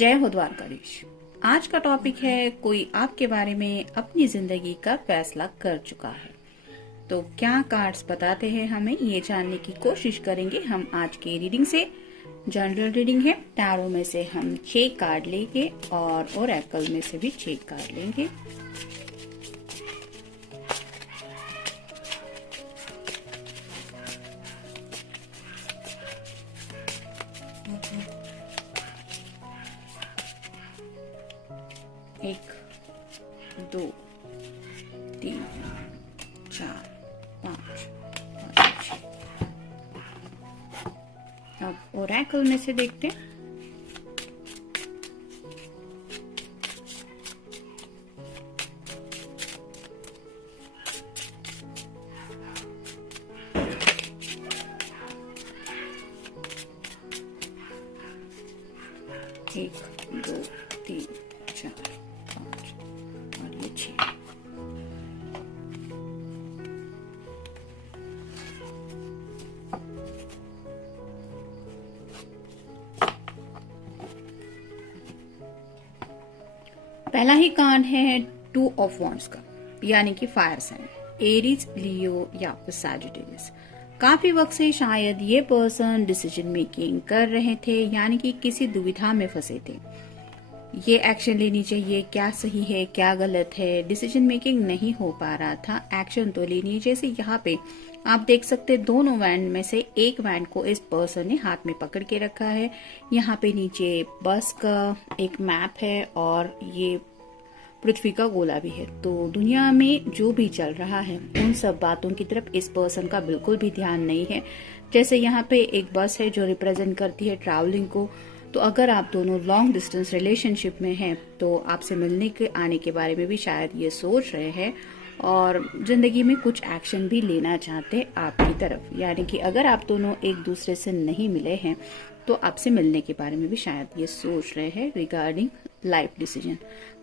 जय हो द्वारकाधीश। आज का टॉपिक है कोई आपके बारे में अपनी जिंदगी का फैसला कर चुका है। तो क्या कार्ड्स बताते हैं हमें, ये जानने की कोशिश करेंगे हम आज के रीडिंग से। जनरल रीडिंग है, टैरो में से हम 6 कार्ड लेंगे और ओरेकल में से भी 6 कार्ड लेंगे। एक, 2, 3, 4, 5 और 6। अब ओरेकल में से देखते हैं। एक, 2, 3, 4, 5 और ये 6। पहला ही कार्ड है 2 ऑफ वॉन्ड्स का, यानी कि फायर साइन, एरीज, लियो या फिर सैजिटेरियस। काफी वक्त से शायद ये पर्सन डिसीजन मेकिंग कर रहे थे, यानी कि किसी दुविधा में फंसे थे। ये एक्शन लेनी चाहिए, क्या सही है क्या गलत है, डिसीजन मेकिंग नहीं हो पा रहा था। एक्शन तो लेनी, जैसे यहाँ पे आप देख सकते हैं दोनों वैंड में से एक वैंड को इस पर्सन ने हाथ में पकड़ के रखा है। यहाँ पे नीचे बस का एक मैप है और ये पृथ्वी का गोला भी है। तो दुनिया में जो भी चल रहा है उन सब बातों की तरफ इस पर्सन का बिल्कुल भी ध्यान नहीं है। जैसे यहाँ पे एक बस है जो रिप्रेजेंट करती है ट्रैवलिंग को। तो अगर आप दोनों लॉन्ग डिस्टेंस रिलेशनशिप में हैं तो आपसे मिलने के आने के बारे में भी शायद ये सोच रहे हैं और जिंदगी में कुछ एक्शन भी लेना चाहते आपकी तरफ। यानी कि अगर आप दोनों एक दूसरे से नहीं मिले हैं तो आपसे मिलने के बारे में भी शायद ये सोच रहे हैं रिगार्डिंग लाइफ डिसीजन।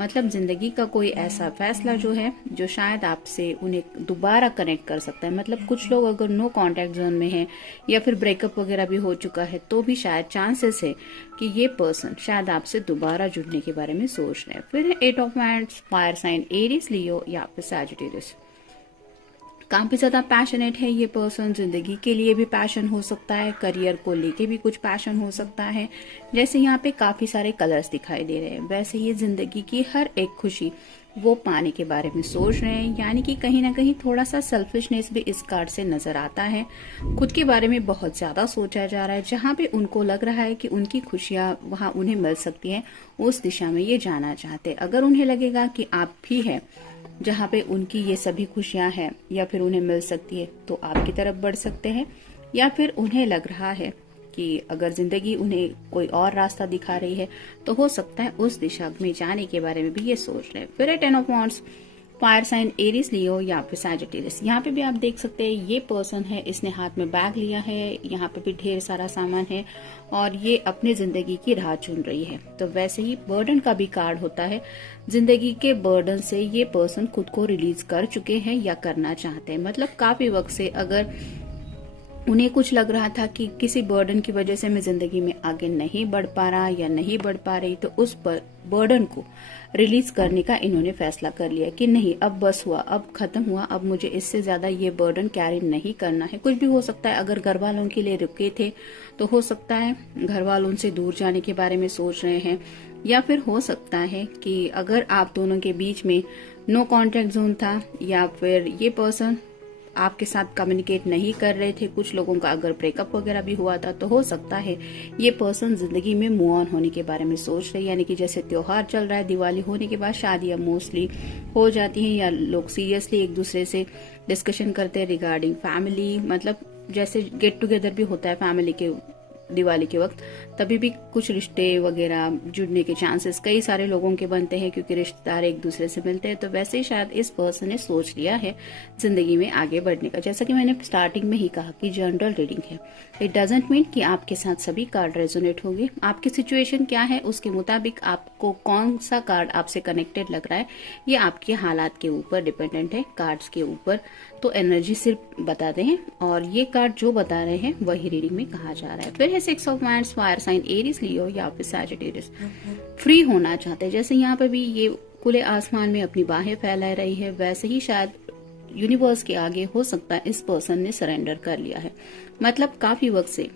मतलब जिंदगी का कोई ऐसा फैसला जो है जो शायद आपसे उन्हें दोबारा कनेक्ट कर सकता है। मतलब कुछ लोग अगर नो कांटेक्ट जोन में हैं या फिर ब्रेकअप वगैरह भी हो चुका है तो भी शायद चांसेस है कि ये पर्सन शायद आपसे दोबारा जुड़ने के बारे में सोच रहे हैं। फिर 8 of wands, fire sign, Aries, Leo या फिर सैजिटेरियस। काफी ज्यादा पैशनेट है ये पर्सन, जिंदगी के लिए भी पैशन हो सकता है, करियर को लेके भी कुछ पैशन हो सकता है। जैसे यहाँ पे काफी सारे कलर्स दिखाई दे रहे हैं, वैसे ही जिंदगी की हर एक खुशी वो पाने के बारे में सोच रहे हैं। यानी कि कहीं ना कहीं थोड़ा सा सेल्फिशनेस भी इस कार्ड से नजर आता है। खुद के बारे में बहुत ज्यादा सोचा जा रहा है, जहां पे उनको लग रहा है कि उनकी खुशियां वहां उन्हें मिल सकती हैं, उस दिशा में ये जाना चाहते हैं। अगर उन्हें लगेगा कि आप भी है जहाँ पे उनकी ये सभी खुशियां हैं या फिर उन्हें मिल सकती है तो आपकी तरफ बढ़ सकते हैं। या फिर उन्हें लग रहा है कि अगर जिंदगी उन्हें कोई और रास्ता दिखा रही है तो हो सकता है उस दिशा में जाने के बारे में भी ये सोच रहे हैं। फिर 10 of wands, fire sign, Aries, Leo या फिर सैजिटेरियस। यहाँ पे भी आप देख सकते हैं ये पर्सन है, इसने हाथ में बैग लिया है, यहाँ पे भी ढेर सारा सामान है और ये अपनी जिंदगी की राह चुन रही है। तो वैसे ही बर्डन का भी कार्ड होता है। जिंदगी के बर्डन से ये पर्सन खुद को रिलीज कर चुके हैं या करना चाहते हैं। मतलब काफी वक्त से अगर उन्हें कुछ लग रहा था कि किसी बर्डन की वजह से मैं जिंदगी में आगे नहीं बढ़ पा रहा या नहीं बढ़ पा रही, तो उस बर्डन को रिलीज करने का इन्होंने फैसला कर लिया कि नहीं, अब बस हुआ, अब खत्म हुआ, अब मुझे इससे ज्यादा ये बर्डन कैरी नहीं करना है। कुछ भी हो सकता है, अगर घर वालों के लिए रुके थे तो हो सकता है घर वालों से दूर जाने के बारे में सोच रहे हैं। या फिर हो सकता है कि अगर आप दोनों के बीच में नो कॉन्टेक्ट जोन था या फिर ये पर्सन आपके साथ कम्युनिकेट नहीं कर रहे थे, कुछ लोगों का अगर ब्रेकअप वगैरह भी हुआ था तो हो सकता है ये पर्सन जिंदगी में मूव ऑन होने के बारे में सोच रहे हैं। यानी कि जैसे त्योहार चल रहा है, दिवाली होने के बाद शादियां मोस्टली हो जाती हैं या लोग सीरियसली एक दूसरे से डिस्कशन करते हैं रिगार्डिंग फैमिली। मतलब जैसे गेट टुगेदर भी होता है फैमिली के दिवाली के वक्त, तभी भी कुछ रिश्ते वगैरह जुड़ने के चांसेस कई सारे लोगों के बनते हैं क्योंकि रिश्तेदार एक दूसरे से मिलते हैं। तो वैसे ही शायद इस पर्सन ने सोच लिया है जिंदगी में आगे बढ़ने का। जैसा कि मैंने स्टार्टिंग में ही कहा कि जनरल रीडिंग है, इट डजंट मीन कि आपके साथ सभी कार्ड रेजोनेट होंगे। आपकी सिचुएशन क्या है उसके मुताबिक आपको कौन सा कार्ड आपसे कनेक्टेड लग रहा है ये आपके हालात के ऊपर डिपेंडेंट है, कार्ड्स के ऊपर। तो एनर्जी सिर्फ बताते हैं और ये कार्ड जो बता रहे हैं वही रीडिंग में कहा जा रहा है। फिर है है 6 of wands, fire sign Aries, Leo या फिर सैजिटेरियस। फ्री होना चाहते हैं, जैसे यहाँ पे भी ये खुले आसमान में अपनी बाहें फैला रही है, वैसे ही शायद यूनिवर्स के आगे हो सकता है इस पर्सन ने सरेंडर कर लिया है। मतलब काफी वक्त से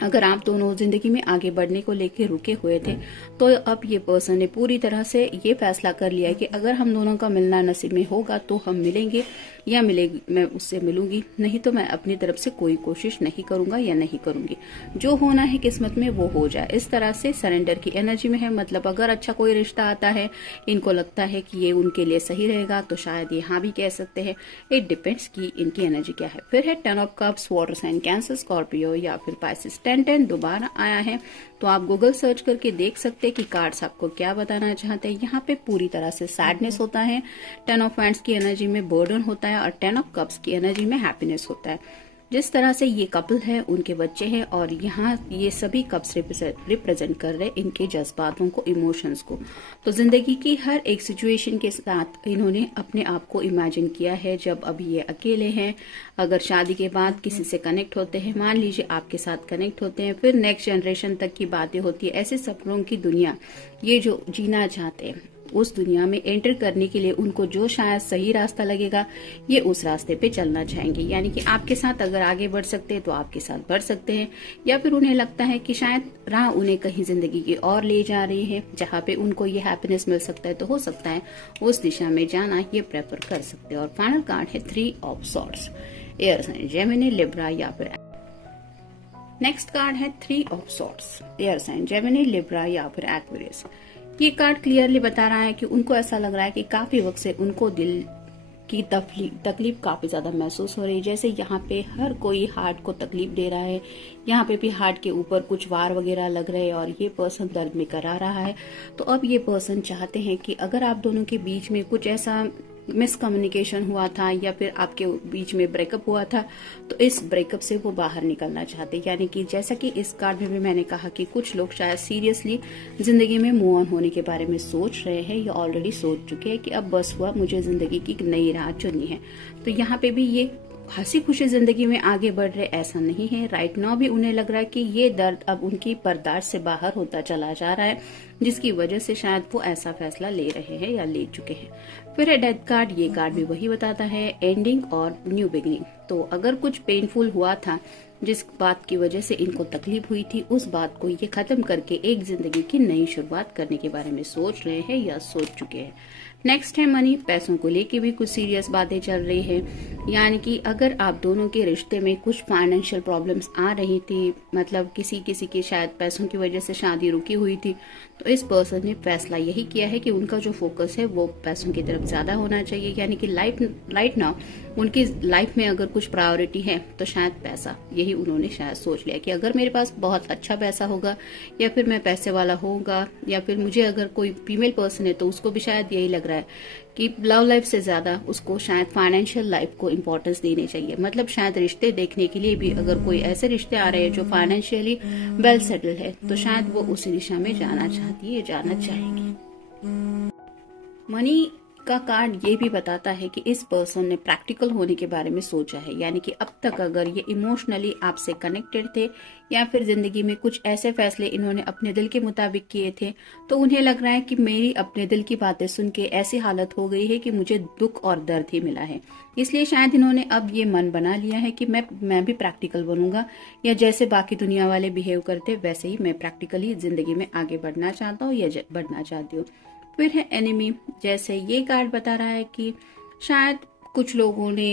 अगर आप दोनों जिंदगी में आगे बढ़ने को लेकर रुके हुए थे, तो अब ये पर्सन ने पूरी तरह से ये फैसला कर लिया है कि अगर हम दोनों का मिलना नसीब में होगा तो हम मिलेंगे या मिलेगी, मैं उससे मिलूंगी, नहीं तो मैं अपनी तरफ से कोई कोशिश नहीं करूंगा या नहीं करूंगी। जो होना है किस्मत में वो हो जाए, इस तरह से सरेंडर की एनर्जी में है। मतलब अगर अच्छा कोई रिश्ता आता है, इनको लगता है कि ये उनके लिए सही रहेगा, तो शायद ये हाँ भी कह सकते हैं। इट डिपेंड्स कि इनकी एनर्जी क्या है। फिर है 10 of cups, water sign cancer, Scorpio या फिर पाइसेस। 10 दोबारा आया है, तो आप गूगल सर्च करके देख सकते हैं कि कार्ड्स आपको क्या बताना चाहते हैं। यहाँ पे पूरी तरह से सैडनेस होता है, 10 ऑफ वांड्स की एनर्जी में बर्डन होता है और 10 ऑफ कप्स की एनर्जी में हैप्पीनेस होता है। जिस तरह से ये कपल है, उनके बच्चे हैं और यहाँ ये सभी कप्स रिप्रेजेंट कर रहे हैं इनके जज्बातों को, इमोशंस को। तो जिंदगी की हर एक सिचुएशन के साथ इन्होंने अपने आप को इमेजिन किया है जब अभी ये अकेले हैं। अगर शादी के बाद किसी से कनेक्ट होते हैं, मान लीजिए आपके साथ कनेक्ट होते हैं, फिर नेक्स्ट जनरेशन तक की बातें होती है। ऐसे सपनों की दुनिया ये जो जीना चाहते हैं, उस दुनिया में एंटर करने के लिए उनको जो शायद सही रास्ता लगेगा, ये उस रास्ते पे चलना चाहेंगे। यानी कि आपके साथ अगर आगे बढ़ सकते हैं तो आपके साथ बढ़ सकते हैं, या फिर उन्हें लगता है कि शायद राह उन्हें कहीं जिंदगी की और ले जा रही है जहाँ पे उनको ये हैप्पीनेस मिल सकता है, तो हो सकता है उस दिशा में जाना ये प्रेफर कर सकते हैं। और फाइनल कार्ड है 3 of swords, air sign Gemini, Libra या फिर नेक्स्ट कार्ड है 3 of swords, air sign Gemini, Libra या फिर एक्वेरियस। ये कार्ड क्लियरली बता रहा है कि उनको ऐसा लग रहा है कि काफी वक्त से उनको दिल की तकलीफ काफी ज्यादा महसूस हो रही है। जैसे यहाँ पे हर कोई हार्ट को तकलीफ दे रहा है, यहाँ पे भी हार्ट के ऊपर कुछ वार वगैरह लग रहे हैं और ये पर्सन दर्द में करा रहा है। तो अब ये पर्सन चाहते हैं कि अगर आप दोनों के बीच में कुछ ऐसा मिसकम्युनिकेशन हुआ था या फिर आपके बीच में ब्रेकअप हुआ था, तो इस ब्रेकअप से वो बाहर निकलना चाहते। यानी कि जैसा कि इस कार्ड में भी मैंने कहा कि कुछ लोग शायद सीरियसली जिंदगी में मूव ऑन होने के बारे में सोच रहे हैं या ऑलरेडी सोच चुके हैं कि अब बस हुआ, मुझे जिंदगी की एक नई राह चुननी है। तो यहाँ पे भी ये हंसी खुशी जिंदगी में आगे बढ़ रहे ऐसा नहीं है। राइट नाउ भी उन्हें लग रहा है कि ये दर्द अब उनकी बर्दाश्त से बाहर होता चला जा रहा है, जिसकी वजह से शायद वो ऐसा फैसला ले रहे हैं या ले चुके हैं। फिर है डेथ कार्ड, ये कार्ड भी वही बताता है, एंडिंग और न्यू बिगिनिंग। तो अगर कुछ पेनफुल हुआ था, जिस बात की वजह से इनको तकलीफ हुई थी, उस बात को ये खत्म करके एक जिंदगी की नई शुरुआत करने के बारे में सोच रहे हैं या सोच चुके हैं। नेक्स्ट है मनी, पैसों को लेके भी कुछ सीरियस बातें चल रही है। यानी कि अगर आप दोनों के रिश्ते में कुछ फाइनेंशियल प्रॉब्लम्स आ रही थी, मतलब किसी की शायद पैसों की वजह से शादी रुकी हुई थी, तो इस पर्सन ने फैसला यही किया है कि उनका जो फोकस है वो पैसों की तरफ ज्यादा होना चाहिए। यानी कि राइट नाउ उनकी लाइफ में अगर कुछ प्रायोरिटी है तो शायद पैसा, यही उन्होंने शायद सोच लिया कि अगर मेरे पास बहुत अच्छा पैसा होगा या फिर मैं पैसे वाला होगा, या फिर मुझे अगर कोई फीमेल पर्सन है तो उसको भी शायद यही लग रहा है कि लव लाइफ से ज्यादा उसको शायद फाइनेंशियल लाइफ को इम्पोर्टेंस देनी चाहिए। मतलब शायद रिश्ते देखने के लिए भी अगर कोई ऐसे रिश्ते आ रहे हैं जो फाइनेंशियली वेल सेटल है, तो शायद वो उसी दिशा में जाना चाहती है, जाना चाहेंगी। मनी का कार्ड ये भी बताता है कि इस पर्सन ने प्रैक्टिकल होने के बारे में सोचा है। यानी कि अब तक अगर ये इमोशनली आपसे कनेक्टेड थे या फिर जिंदगी में कुछ ऐसे फैसले इन्होंने अपने दिल के मुताबिक किए थे, तो उन्हें लग रहा है कि मेरी अपने दिल की बातें सुन के ऐसी हालत हो गई है कि मुझे दुख और दर्द ही मिला है। इसलिए शायद इन्होंने अब ये मन बना लिया है कि मैं भी प्रैक्टिकल बनूंगा, या जैसे बाकी दुनिया वाले बिहेव करते वैसे ही मैं प्रैक्टिकली जिंदगी में आगे बढ़ना चाहता हूँ या बढ़ना चाहती हूँ। फिर है एनिमी, जैसे ये कार्ड बता रहा है कि शायद कुछ लोगों ने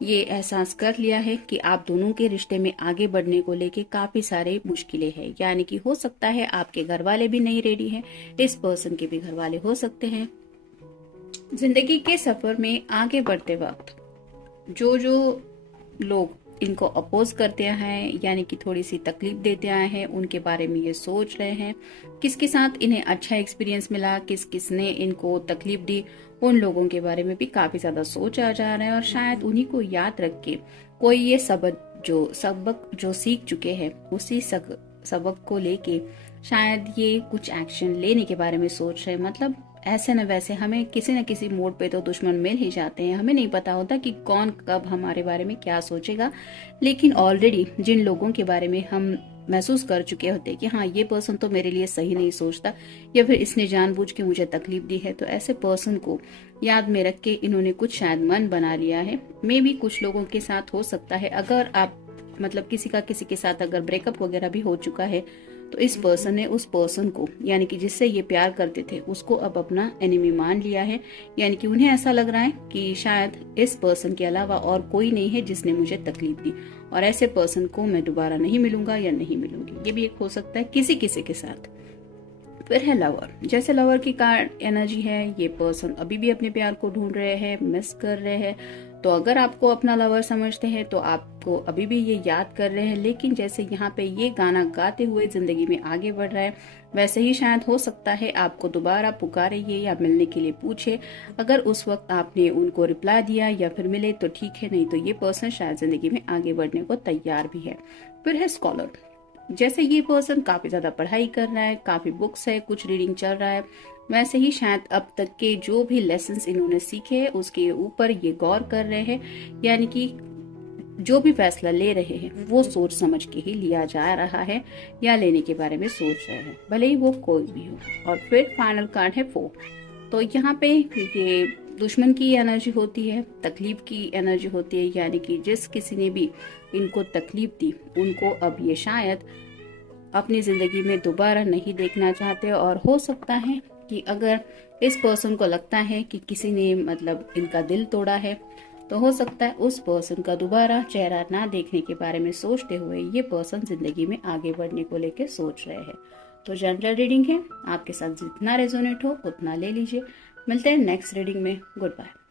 ये एहसास कर लिया है कि आप दोनों के रिश्ते में आगे बढ़ने को लेके काफी सारे मुश्किलें हैं। यानी कि हो सकता है आपके घर वाले भी नहीं रेडी हैं, इस पर्सन के भी घर वाले हो सकते हैं। जिंदगी के सफर में आगे बढ़ते वक्त जो लोग इनको अपोज करते हैं, यानी कि थोड़ी सी तकलीफ देते आए हैं, उनके बारे में ये सोच रहे हैं। किसके साथ इन्हें अच्छा एक्सपीरियंस मिला, किसने इनको तकलीफ दी, उन लोगों के बारे में भी काफी ज्यादा सोचा जा रहा है। और शायद उन्हीं को याद रख के कोई ये सबक जो सीख चुके हैं, उसी सबक को लेके शायद ये कुछ एक्शन लेने के बारे में सोच रहे हैं। मतलब ऐसे न वैसे हमें किसी न किसी मोड पे तो दुश्मन मिल ही जाते हैं। हमें नहीं पता होता कि कौन कब हमारे बारे में क्या सोचेगा, लेकिन ऑलरेडी जिन लोगों के बारे में हम महसूस कर चुके होते हैं कि हाँ ये पर्सन तो मेरे लिए सही नहीं सोचता, या फिर इसने जानबूझ के मुझे तकलीफ दी है, तो ऐसे पर्सन को याद में रख के इन्होंने कुछ शायद मन बना लिया है। मे भी कुछ लोगों के साथ हो सकता है, अगर आप मतलब किसी के साथ अगर ब्रेकअप वगैरह भी हो चुका है, तो इस पर्सन ने उस पर्सन को, यानी कि जिससे ये प्यार करते थे, उसको अब अपना एनिमी मान लिया है। यानी कि उन्हें ऐसा लग रहा है कि शायद इस पर्सन के अलावा और कोई नहीं है जिसने मुझे तकलीफ दी, और ऐसे पर्सन को मैं दोबारा नहीं मिलूंगा या नहीं मिलूंगी। ये भी एक हो सकता है किसी के साथ। फिर है लवर। जैसे लवर की कार्ड एनर्जी है, ये पर्सन अभी भी अपने प्यार को ढूंढ रहे हैं, मिस कर रहे हैं। तो अगर आपको अपना लवर समझते हैं तो आपको अभी भी ये याद कर रहे हैं, लेकिन जैसे यहाँ पे ये गाना गाते हुए जिंदगी में आगे बढ़ रहा है, वैसे ही शायद हो सकता है आपको दोबारा पुकारे ये या मिलने के लिए पूछे। अगर उस वक्त आपने उनको रिप्लाई दिया या फिर मिले तो ठीक है, नहीं तो ये पर्सन शायद जिंदगी में आगे बढ़ने को तैयार भी है। फिर है स्कॉलर। जैसे ये पर्सन काफी ज्यादा पढ़ाई कर रहा है, काफी बुक्स है, कुछ रीडिंग चल रहा है, वैसे ही शायद अब तक के जो भी लेसन्स इन्होंने सीखे हैं उसके ऊपर ये गौर कर रहे हैं। यानी कि जो भी फैसला ले रहे हैं वो सोच समझ के ही लिया जा रहा है, या लेने के बारे में सोच रहे हैं, भले ही वो कोई भी हो। और फिर फाइनल कार्ड है 4। तो यहाँ पे ये दुश्मन की एनर्जी होती है, तकलीफ की एनर्जी होती है, यानी कि जिस किसी ने भी इनको तकलीफ दी उनको अब ये शायद अपनी जिंदगी में दोबारा नहीं देखना चाहते। और हो सकता है कि अगर इस पर्सन को लगता है कि किसी ने मतलब इनका दिल तोड़ा है, तो हो सकता है उस पर्सन का दोबारा चेहरा ना देखने के बारे में सोचते हुए ये पर्सन जिंदगी में आगे बढ़ने को लेकर सोच रहे हैं। तो जनरल रीडिंग है, आपके साथ जितना रेजोनेट हो उतना ले लीजिए। मिलते हैं नेक्स्ट रीडिंग में। Good bye.